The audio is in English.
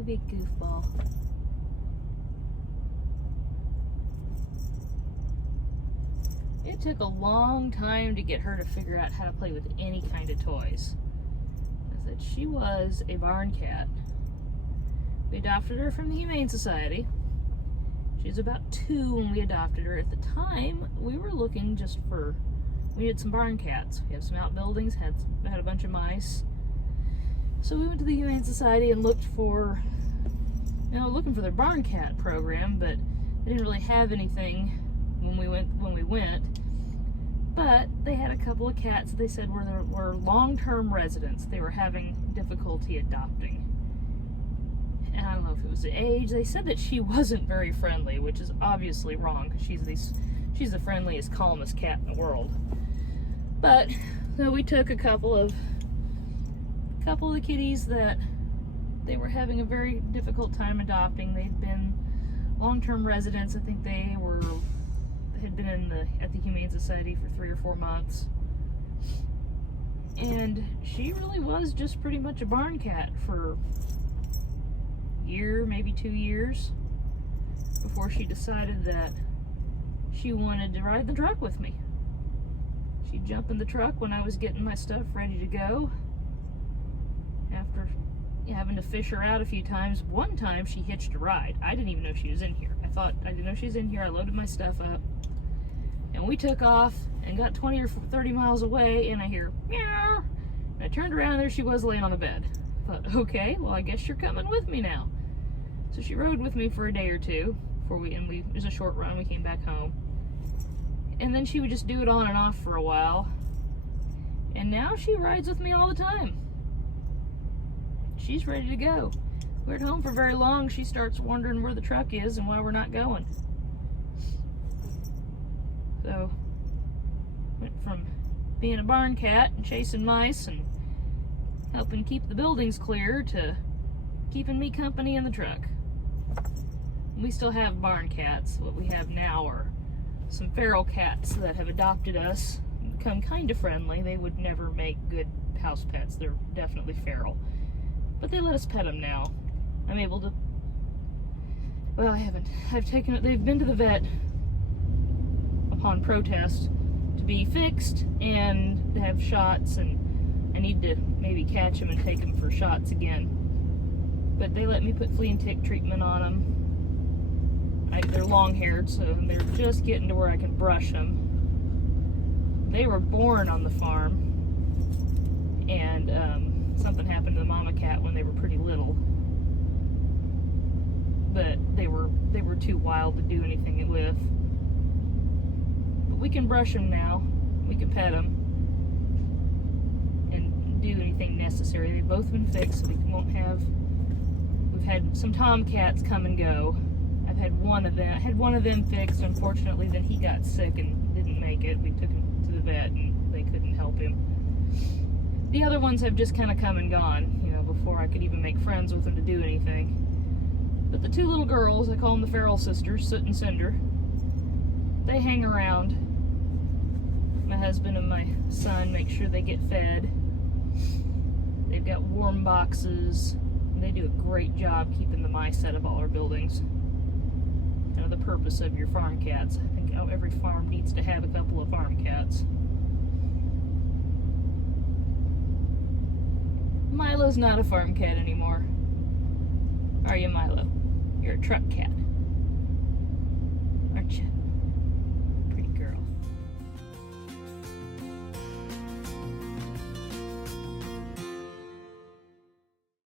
You big goofball. It took a long time to get her to figure out how to play with any kind of toys. I said she was a barn cat. We adopted her from the Humane Society. She was about 2 when we adopted her. At the time, we were looking we needed some barn cats. We have some outbuildings, had a bunch of mice. So we went to the Humane Society and looking for their barn cat program, but they didn't really have anything when we went. But they had a couple of cats that they said were long-term residents. They were having difficulty adopting. And I don't know if it was the age. They said that she wasn't very friendly, which is obviously wrong because she's the friendliest, calmest cat in the world. But so we took a couple of the kitties that they were having a very difficult time adopting. They'd been long-term residents. I think they had been at the Humane Society for 3 or 4 months. And she really was just pretty much a barn cat for a year, maybe 2 years, before she decided that she wanted to ride the truck with me. She'd jump in the truck when I was getting my stuff ready to go. After having to fish her out a few times, one time she hitched a ride. I didn't even know she was in here. I didn't know she was in here. I loaded my stuff up, and we took off and got 20 or 30 miles away, and I hear meow. And I turned around, and there she was laying on the bed. I thought, okay, well, I guess you're coming with me now. So she rode with me for a day or two it was a short run. We came back home, and then she would just do it on and off for a while, and now she rides with me all the time. She's ready to go. We're at home for very long. She starts wondering where the truck is and why we're not going. So, went from being a barn cat and chasing mice and helping keep the buildings clear to keeping me company in the truck. We still have barn cats. What we have now are some feral cats that have adopted us and become kind of friendly. They would never make good house pets. They're definitely feral. But they let us pet them now. I'm able to, well, I haven't. They've been to the vet upon protest to be fixed and to have shots, and I need to maybe catch them and take them for shots again. But they let me put flea and tick treatment on them. They're long-haired, so they're just getting to where I can brush them. They were born on the farm, and something happened to the mama cat when they were pretty little. But they were too wild to do anything with. But we can brush them now. We can pet them and do anything necessary. They've both been fixed, so we've had some tomcats come and go. I had one of them fixed. Unfortunately, then he got sick and didn't make it. We took him to the vet and they couldn't help him. The other ones have just kind of come and gone, before I could even make friends with them to do anything. But the 2 little girls, I call them the feral sisters, Soot and Cinder, they hang around. My husband and my son make sure they get fed. They've got warm boxes. And they do a great job keeping the mice out of all our buildings. The purpose of your farm cats. I think every farm needs to have a couple of farm cats. Milo's not a farm cat anymore. Are you, Milo? You're a truck cat, aren't you?